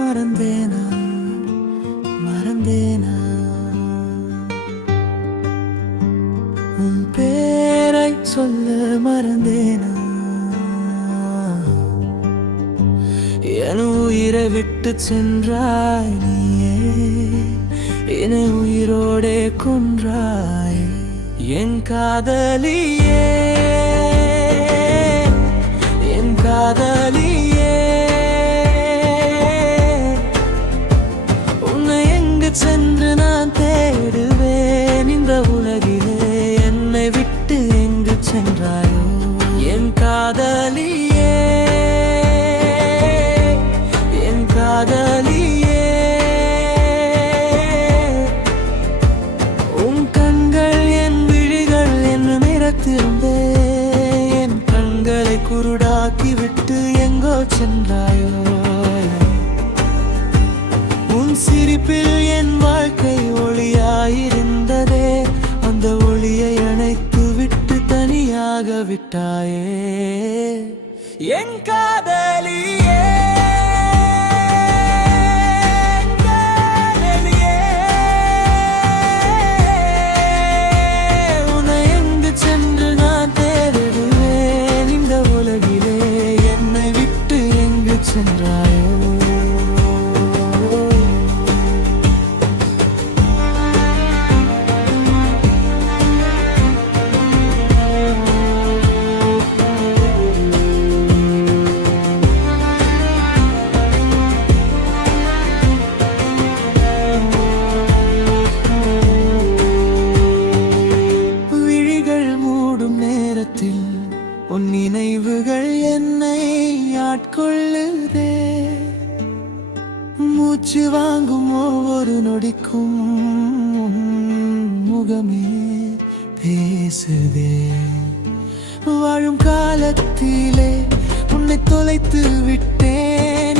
மறந்தேனா? மறந்தேனா? உன் பேரை சொல்ல மறந்தேனா? என் உயிரை விட்டு சென்றாய் நீயே. என உயிரோடே கொன்றாய் என் காதலியே. சென்றாயோ என் காதலியே என் காதலியே. உன் கண்கள் என் விழிகள் என்று நிறத்திருந்தே என் கண்களை குருடாக்கி விட்டு எங்கோ சென்றாயோ? உன் சிரிப்பில் என் விட்டாயே. என் காதலி ஆட்கொள்ளுதே மூச்சு வாங்கும் ஒவ்வொரு நொடிக்கும் முகமே பேசுதே. வாழும் காலத்திலே உன்னை தொலைத்து விட்டேன்.